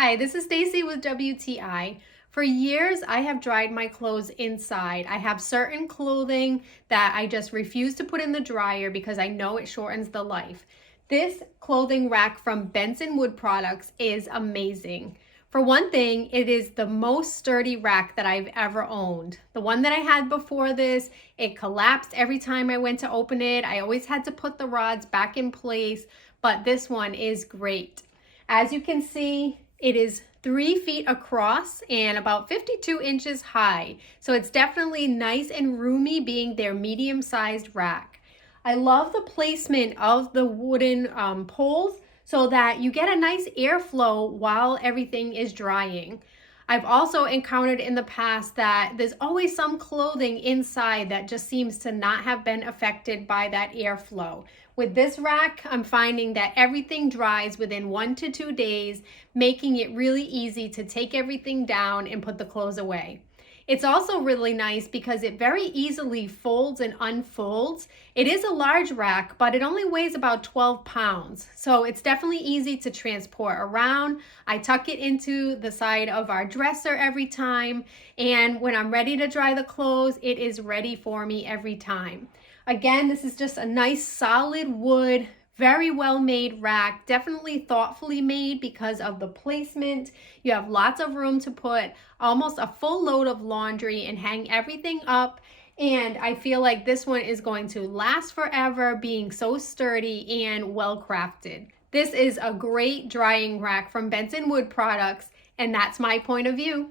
Hi, this is Stacy with WTI. For years, I have dried my clothes inside. I have certain clothing that I just refuse to put in the dryer because I know it shortens the life. This clothing rack from Benson Wood Products is amazing. For one thing, it is the most sturdy rack that I've ever owned. The one that I had before this, it collapsed every time I went to open it. I always had to put the rods back in place, but this one is great. As you can see, it is 3 feet across and about 52 inches high. So it's definitely nice and roomy, being their medium-sized rack. I love the placement of the wooden poles so that you get a nice airflow while everything is drying. I've also encountered in the past that there's always some clothing inside that just seems to not have been affected by that airflow. With this rack, I'm finding that everything dries within 1 to 2 days, making it really easy to take everything down and put the clothes away. It's also really nice because it very easily folds and unfolds. It is a large rack, but it only weighs about 12 pounds. So it's definitely easy to transport around. I tuck it into the side of our dresser every time. And when I'm ready to dry the clothes, it is ready for me every time. Again, this is just a nice solid wood, very well made rack, definitely thoughtfully made because of the placement. You have lots of room to put almost a full load of laundry and hang everything up. And I feel like this one is going to last forever, being so sturdy and well crafted. This is a great drying rack from Benson Wood Products, and that's my point of view.